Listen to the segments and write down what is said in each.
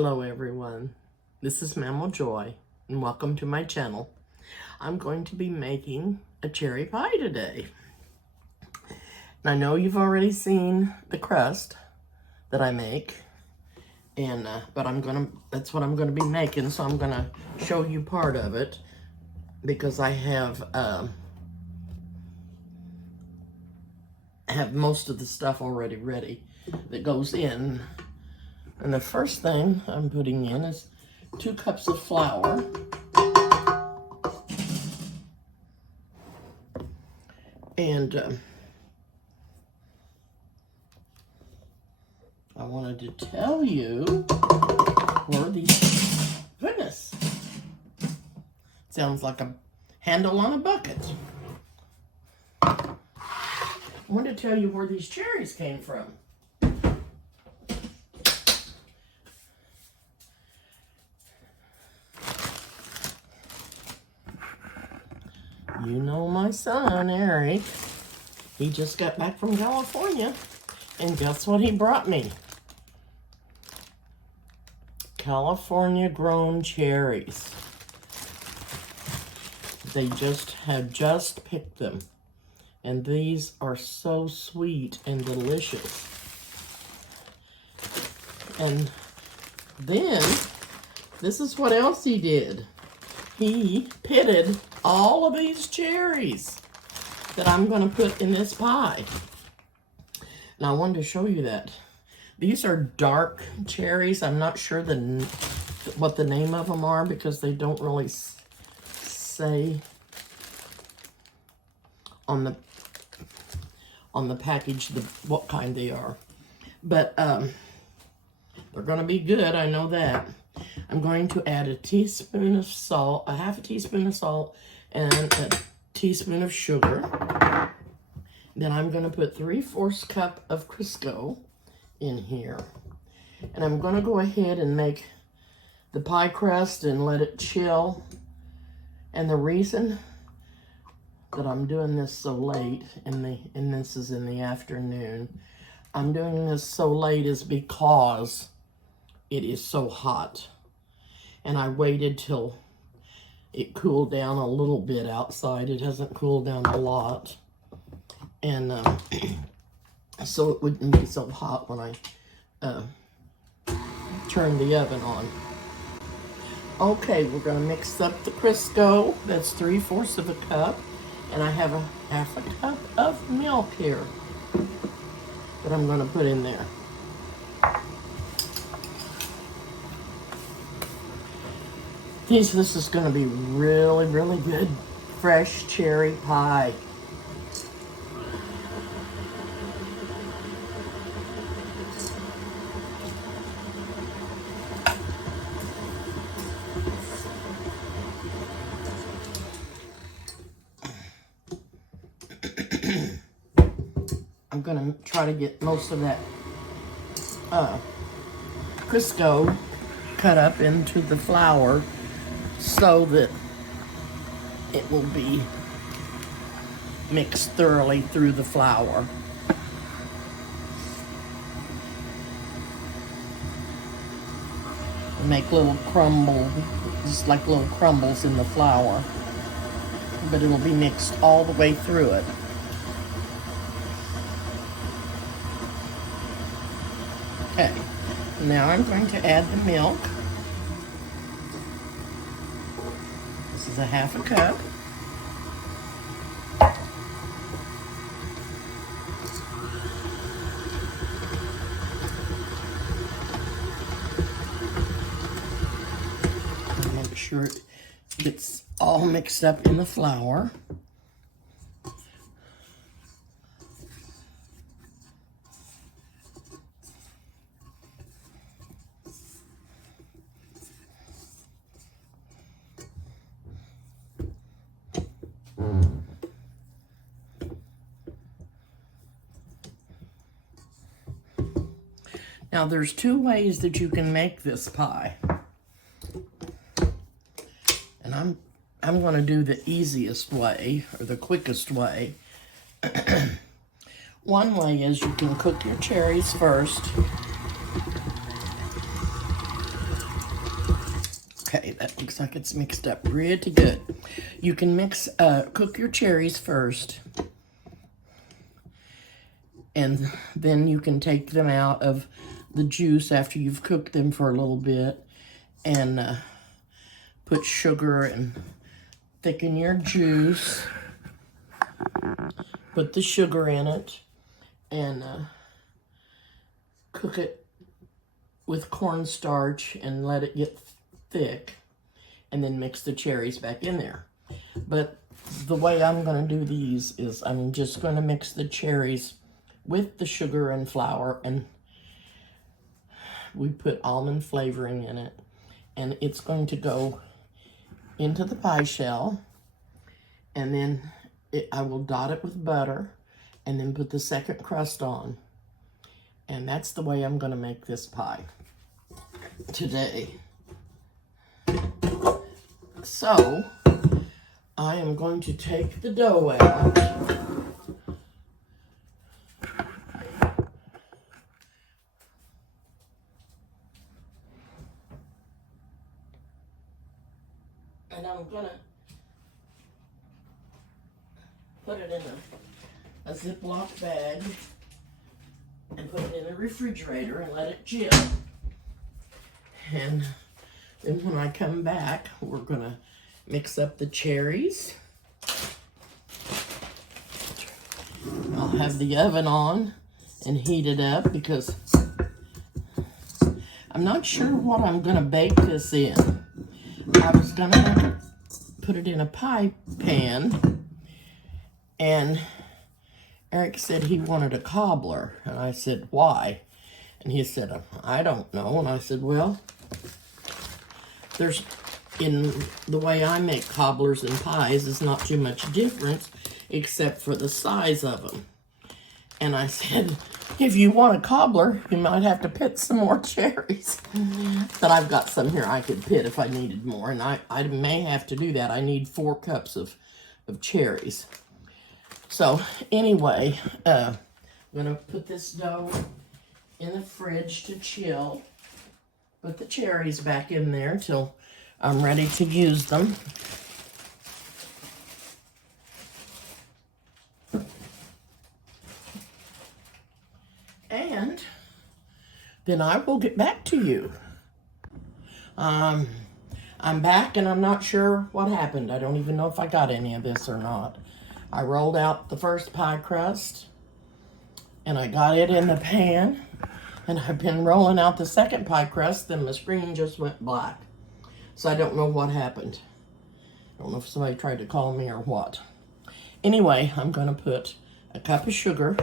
Hello everyone, this is Mammal Joy and welcome to my channel. I'm going to be making a cherry pie today. And I know you've already seen the crust that I make, and but that's what I'm gonna be making, so I'm gonna show you part of it because I have most of the stuff already ready that goes in. And the first thing I'm putting in is 2 cups of flour. And I wanted to tell you where these, goodness, sounds like a handle on a bucket. I wanted to tell you where these cherries came from. You know my son, Eric. He just got back from California, and guess what he brought me? California grown cherries. They had just picked them, and these are so sweet and delicious. And then, this is what else he did. He pitted all of these cherries that I'm going to put in this pie. Now, I wanted to show you that. These are dark cherries. I'm not sure what the name of them are because they don't really say on the package what kind they are. But they're going to be good, I know that. I'm going to add a teaspoon of salt, a half a teaspoon of salt, and a teaspoon of sugar. Then I'm going to put 3/4 cup of Crisco in here. And I'm going to go ahead and make the pie crust and let it chill. And the reason that I'm doing this so late, and this is in the afternoon, I'm doing this so late is because it is so hot. And I waited till it cooled down a little bit outside. It hasn't cooled down a lot. And so it wouldn't be so hot when I turn the oven on. Okay, we're going to mix up the Crisco. That's 3/4 of a cup. And I have a half a cup of milk here that I'm going to put in there. This is going to be really, really good fresh cherry pie. I'm going to try to get most of that Crisco cut up into the flour so that it will be mixed thoroughly through the flour. Make little just like little crumbles in the flour, but it'll be mixed all the way through it. Okay, now I'm going to add the milk. This is a half a cup. And make sure it gets all mixed up in the flour. Now there's 2 ways that you can make this pie. And I'm going to do the easiest way, or the quickest way. One way is you can cook your cherries first Okay, that looks like it's mixed up pretty good. You can cook your cherries first. And then you can take them out of the juice after you've cooked them for a little bit. And put sugar and thicken your juice. Put the sugar in it. And cook it with cornstarch and let it get thick, and then mix the cherries back in there. But the way I'm going to do these is I'm just going to mix the cherries with the sugar and flour, and we put almond flavoring in it, and it's going to go into the pie shell, and then I will dot it with butter and then put the second crust on. And that's the way I'm going to make this pie today. So, I am going to take the dough out. And I'm going to put it in a Ziploc bag and put it in the refrigerator and let it chill. And then when I come back, we're going to mix up the cherries. I'll have the oven on and heat it up because I'm not sure what I'm going to bake this in. I was going to put it in a pie pan, and Eric said he wanted a cobbler, and I said, why? And he said, I don't know. And I said, well, in the way I make cobblers and pies is not too much difference except for the size of them. And I said, if you want a cobbler, you might have to pit some more cherries. But I've got some here I could pit if I needed more, and I may have to do that. I need 4 cups of cherries. So anyway, I'm going to put this dough in the fridge to chill. Put the cherries back in there till I'm ready to use them. And then I will get back to you. I'm back and I'm not sure what happened. I don't even know if I got any of this or not. I rolled out the first pie crust and I got it in the pan, and I've been rolling out the second pie crust, then my screen just went black. So I don't know what happened. I don't know if somebody tried to call me or what. Anyway, I'm going to put a cup of sugar.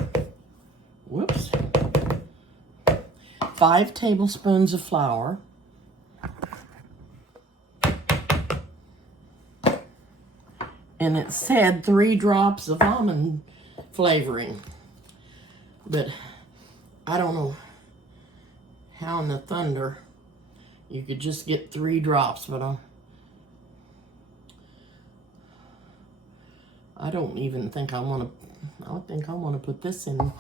Whoops. 5 tablespoons of flour. And it said 3 drops of almond flavoring. But I don't know how in the thunder you could just get 3 drops, but I don't even think I want to. I think I want to put this in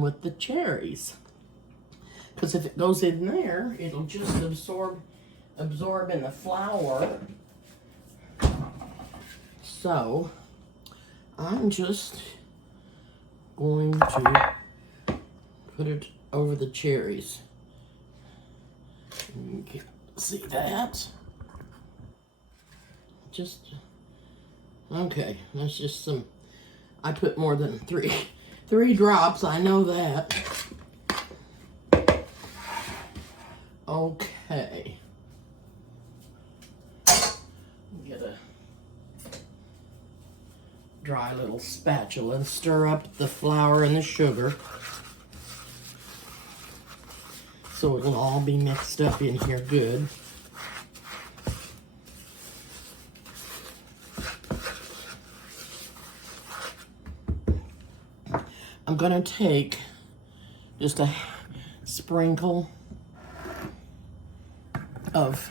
with the cherries, because if it goes in there, it'll just absorb in the flour. So I'm just going to put it over the cherries. You can see that. Just okay. That's just some. I put more than 3 drops. I know that. Okay. Get a dry little spatula and stir up the flour and the sugar so it'll all be mixed up in here good. I'm going to take just a sprinkle of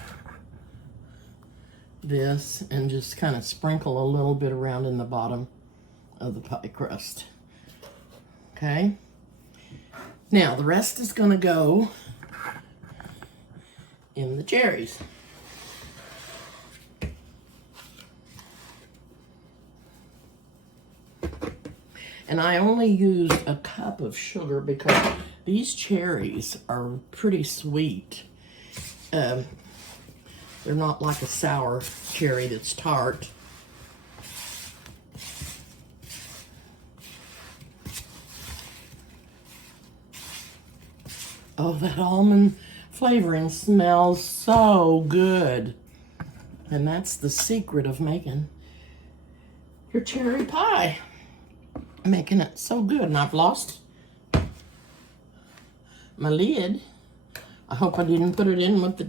this and just kind of sprinkle a little bit around in the bottom of the pie crust. Okay? Now, the rest is going to go in the cherries. And I only used a cup of sugar because these cherries are pretty sweet. They're not like a sour cherry that's tart. Oh, that almond flavoring smells so good. And that's the secret of making your cherry pie. Making it so good. And I've lost my lid. I hope I didn't put it in with the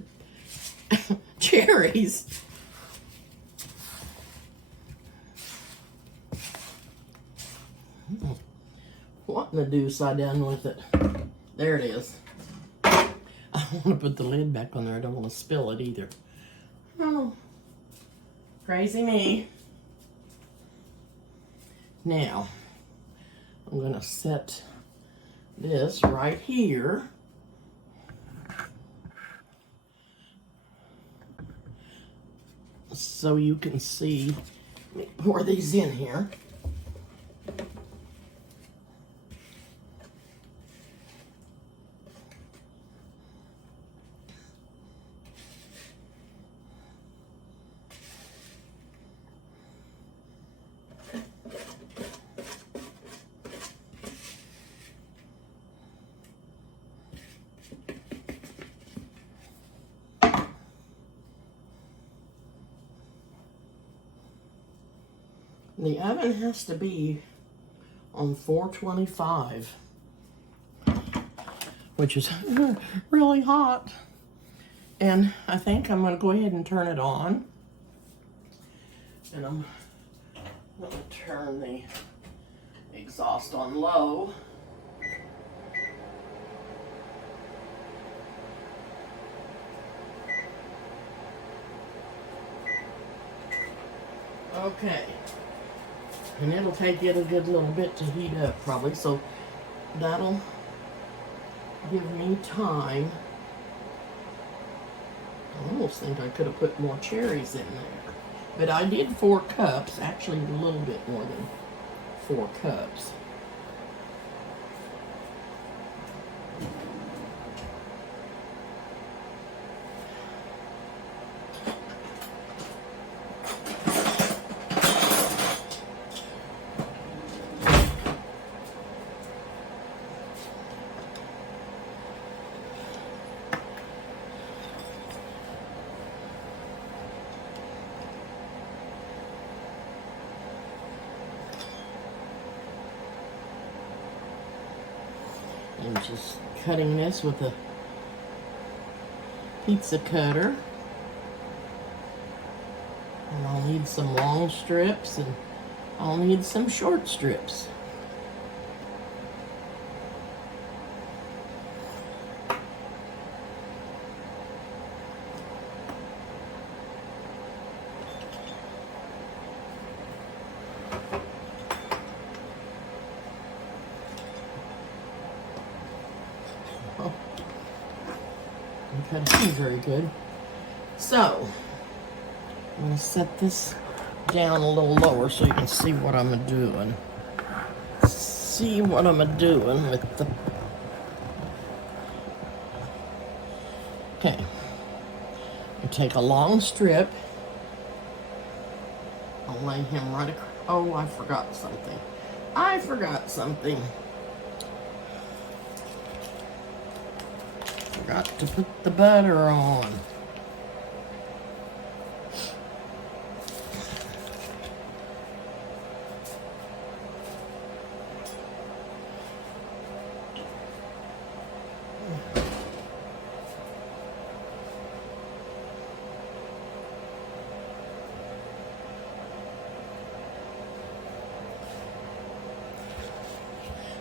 cherries. What in the deuce I done with it? There it is. I want to put the lid back on there. I don't want to spill it either. Oh, crazy me. Now, I'm going to set this right here. So you can see, let me pour these in here. The oven has to be on 425, which is really hot. And I think I'm going to go ahead and turn it on. And I'm going to turn the exhaust on low. Okay. And it'll take it a good little bit to heat up probably, so that'll give me time. I almost think I could have put more cherries in there. But I did 4 cups, actually a little bit more than 4 cups. I'm just cutting this with a pizza cutter. And I'll need some long strips and I'll need some short strips. That seems very good. So, I'm going to set this down a little lower so you can see what I'm doing. See what I'm doing with the... Okay. I take a long strip. I'll lay him right across. Oh, I forgot something. I forgot something. Forgot to put the butter on.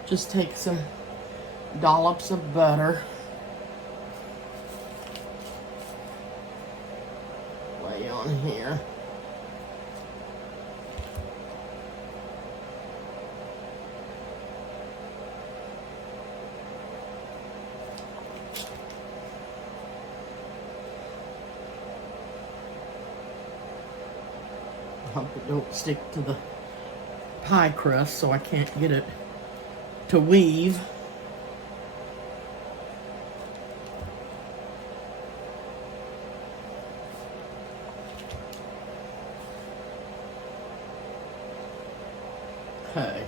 Just take some dollops of butter. Lay on here. I hope it don't stick to the pie crust, so I can't get it to weave. Okay.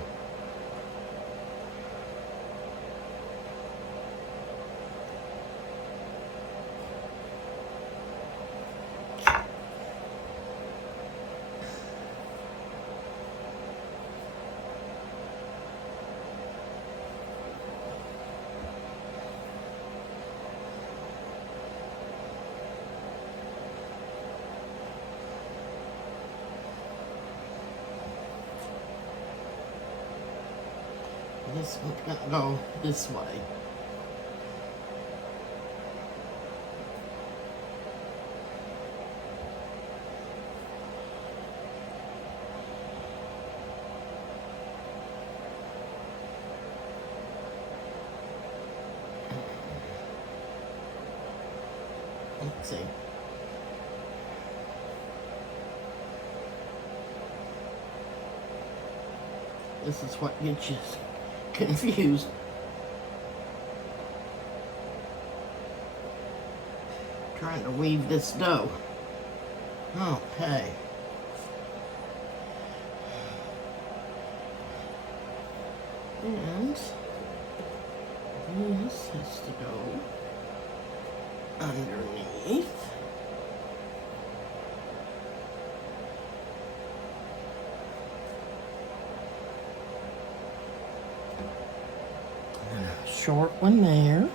This one's gonna go this way. Let's see. This is what gets you confused. Trying to weave this dough. Okay. And this has to go underneath. And a short one there.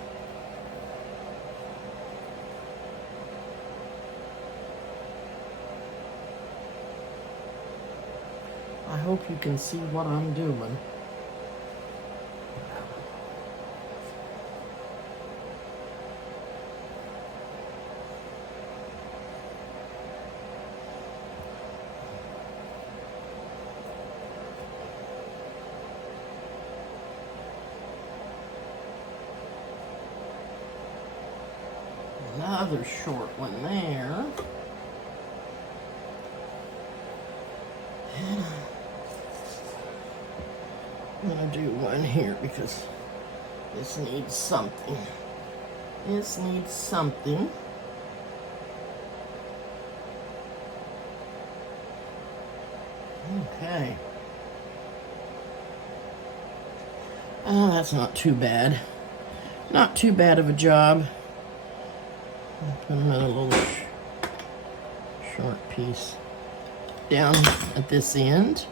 I hope you can see what I'm doing. Another short one there. And I'm gonna do one here because this needs something. This needs something. Okay. Oh, that's not too bad. Not too bad of a job. I'll put another little short piece down at this end.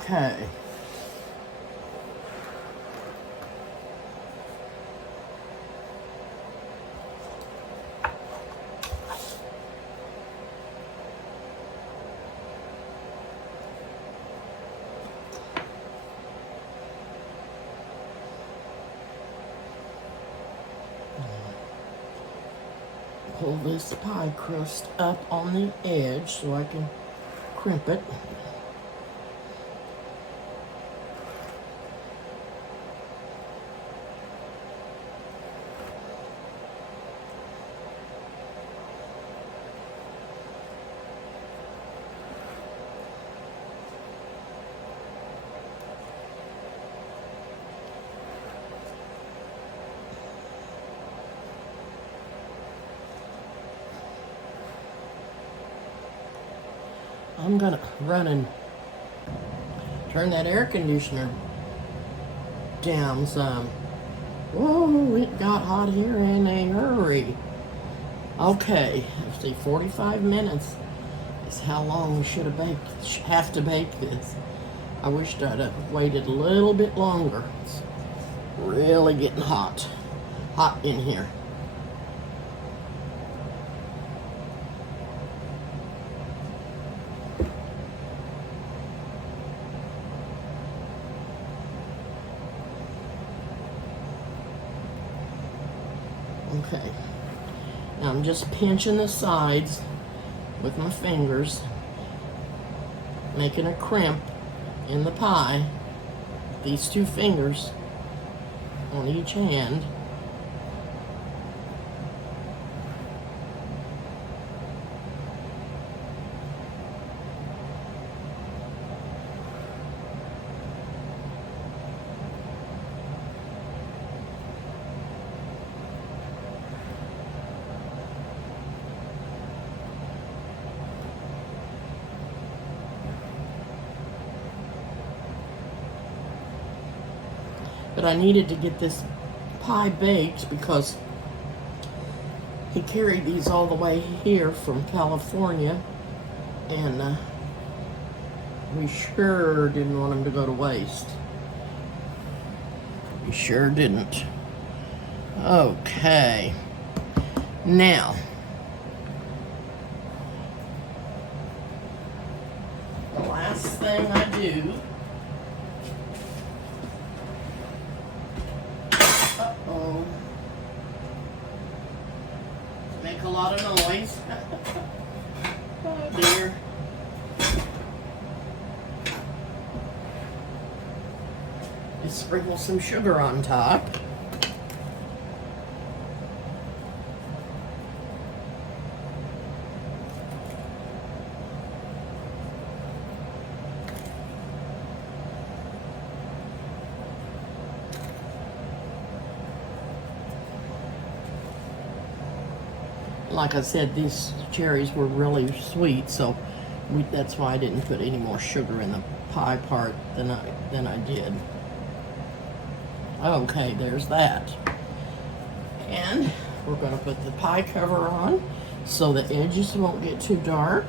Okay. Pull this pie crust up on the edge so I can crimp it. I'm gonna run and turn that air conditioner down some. Whoa, it got hot here in a hurry. Okay, let's see, 45 minutes is how long we should have to bake this. I wished I'd have waited a little bit longer. It's really getting hot in here. Okay, now I'm just pinching the sides with my fingers, making a crimp in the pie. these two fingers on each hand. But I needed to get this pie baked because he carried these all the way here from California, and we sure didn't want them to go to waste. We sure didn't. Okay. Now, the last thing I do, make a lot of noise. Oh dear. Just sprinkle some sugar on top. Like I said, these cherries were really sweet, so that's why I didn't put any more sugar in the pie part than I did. Okay, there's that. And we're going to put the pie cover on so the edges won't get too dark,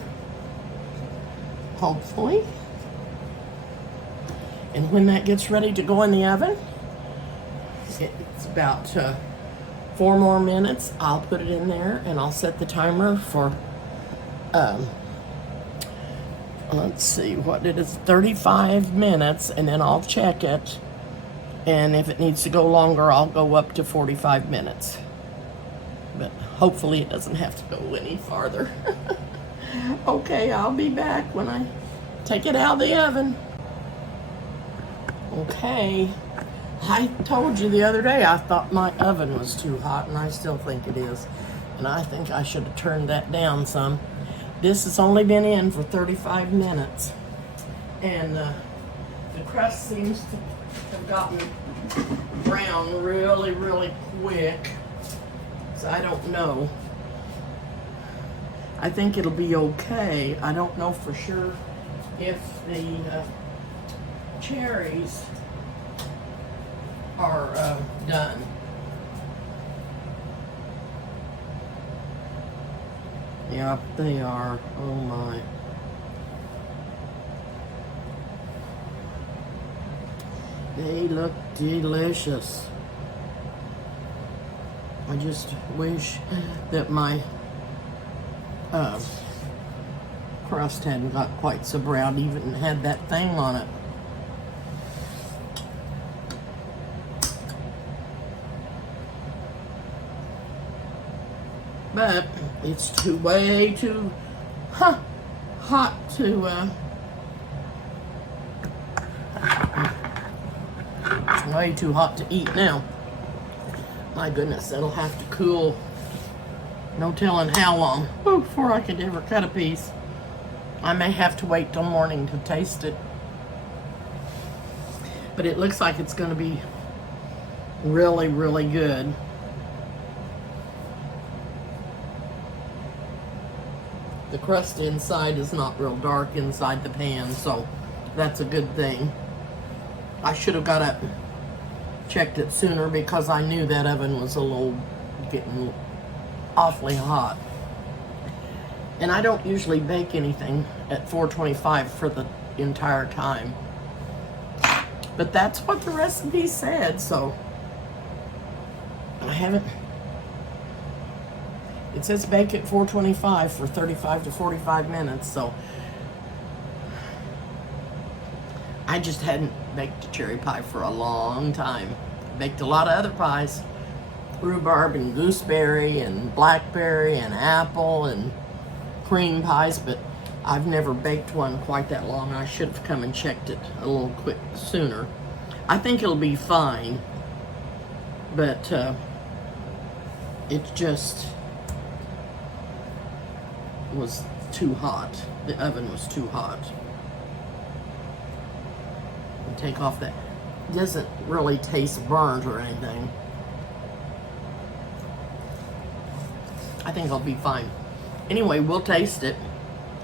hopefully. And when that gets ready to go in the oven, it's about 4 more minutes. I'll put it in there and I'll set the timer for let's see, what it is, 35 minutes, and then I'll check it, and if it needs to go longer, I'll go up to 45 minutes, but hopefully it doesn't have to go any farther. Okay, I'll be back when I take it out of the oven. Okay, I told you the other day I thought my oven was too hot, and I still think it is. And I think I should have turned that down some. This has only been in for 35 minutes. And the crust seems to have gotten brown really, really quick. So I don't know. I think it'll be okay. I don't know for sure if the cherries are done. Yep, they are. Oh my. They look delicious. I just wish that my crust hadn't got quite so brown, even had that thing on it. But it's way too hot to it's way too hot to eat now. My goodness, that'll have to cool no telling how long before I could ever cut a piece. I may have to wait till morning to taste it. But it looks like it's going to be really, really good. The crust inside is not real dark inside the pan, so that's a good thing. I should have checked it sooner because I knew that oven was getting awfully hot. And I don't usually bake anything at 425 for the entire time. But that's what the recipe said, so I haven't. It says bake at 425 for 35 to 45 minutes, so I just hadn't baked a cherry pie for a long time. Baked a lot of other pies, rhubarb and gooseberry and blackberry and apple and cream pies, but I've never baked one quite that long. I should have come and checked it a little quick sooner. I think it'll be fine, but it just was too hot. The oven was too hot. And take off that. It doesn't really taste burnt or anything. I think I'll be fine. Anyway, we'll taste it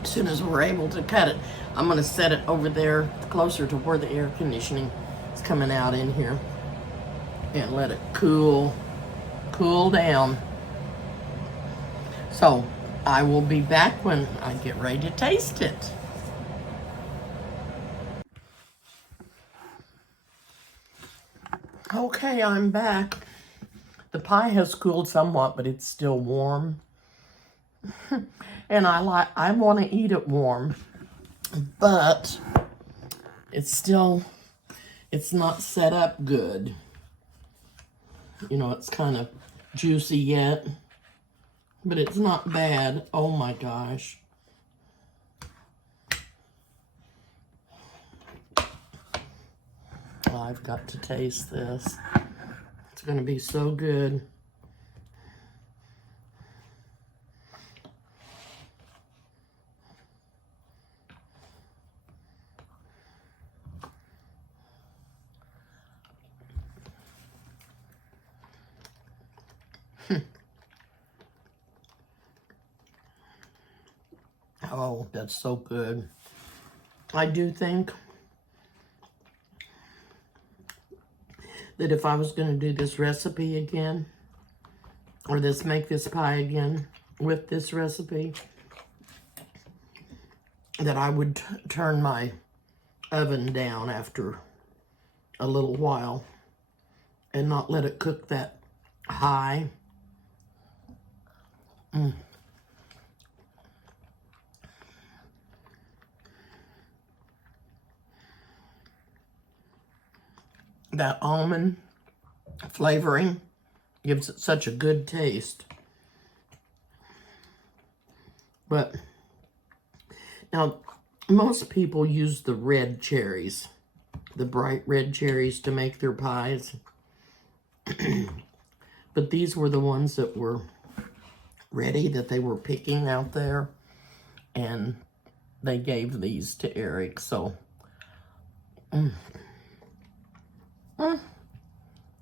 as soon as we're able to cut it. I'm going to set it over there closer to where the air conditioning is coming out in here and let it cool down. So I will be back when I get ready to taste it. Okay, I'm back. The pie has cooled somewhat, but it's still warm. And I want to eat it warm, but it's not set up good. You know, it's kind of juicy yet, but it's not bad. Oh my gosh. I've got to taste this. It's going to be so good. Oh, that's so good. I do think that if I was going to do this recipe again, or make this pie again with this recipe, that I would turn my oven down after a little while and not let it cook that high. That almond flavoring gives it such a good taste. But now, most people use the red cherries, the bright red cherries, to make their pies. But these were the ones that were ready, that they were picking out there. And they gave these to Eric, so...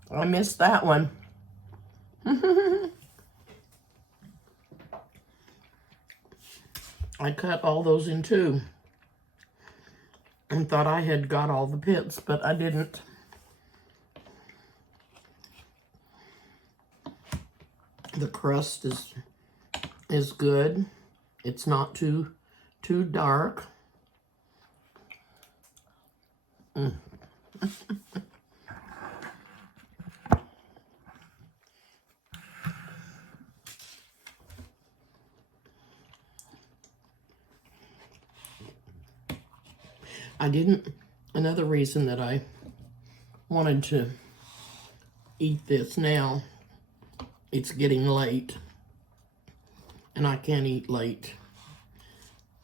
I missed that one. I cut all those in two and thought I had got all the pits, but I didn't. The crust is good. It's not too dark. Another reason that I wanted to eat this now, it's getting late, and I can't eat late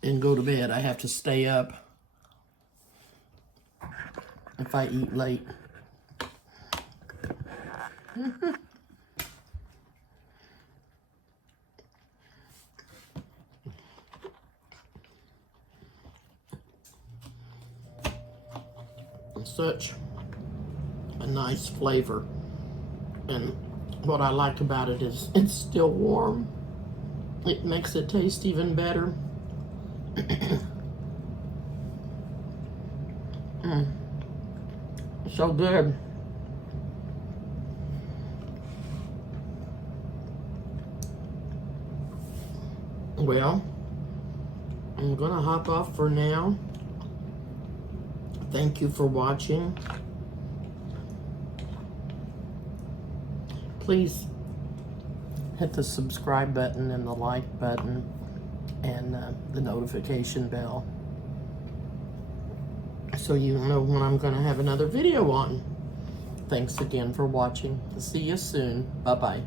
and go to bed. I have to stay up if I eat late. Such a nice flavor, and what I like about it is it's still warm. It makes it taste even better. So good. Well, I'm gonna hop off for now. Thank you for watching. Please hit the subscribe button and the like button and the notification bell so you know when I'm going to have another video on. Thanks again for watching. See you soon. Bye-bye.